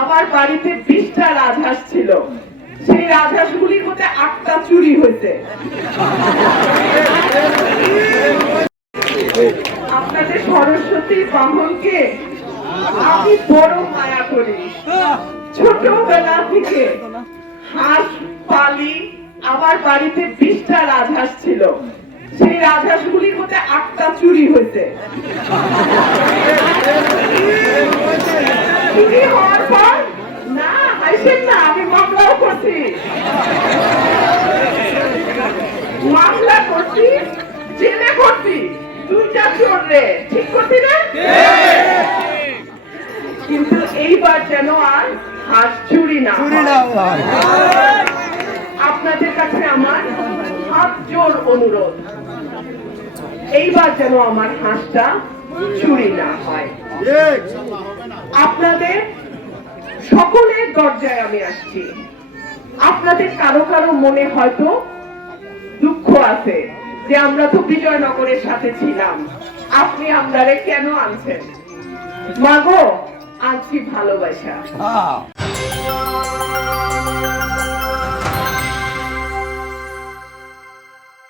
আমার বাড়িতে 20টা রাজহাঁস ছিল, সেই রাজহাঁসগুলির মধ্যে 8টা চুরি হয়েছে। আপনাদের সরস্বতী বাহনকে আমি বড় মায়া করি। ছোটবেলা থেকে হাঁস পালি। আমার বাড়িতে 20টা রাজহাঁস ছিল, সেই রাজহাঁসগুলির মধ্যে 8টা চুরি হয়েছে। চুরি হওয়ার পর না হাসেন না, আমি মামলাও করছি, জেলে করছি, 2টা চোর রে, ঠিক করছি না? কিন্তু এইবার যেন আর হাঁস চুরি না হয়। আপনাদের কাছে আমার হাত জোর অনুরোধ, এইবার যেন আমার হাঁসটা চুরি না হয়। আপনাদের সকলের দরজায় আমি আসছি। আপনাদের কারো কারো মনে হয়তো দুঃখ আছে যে আমরা তো বিজয়নগরের সাথে ছিলাম, আপনি আপনারে কেন আনছেন? মাগো, আনছি ভালোবাসা।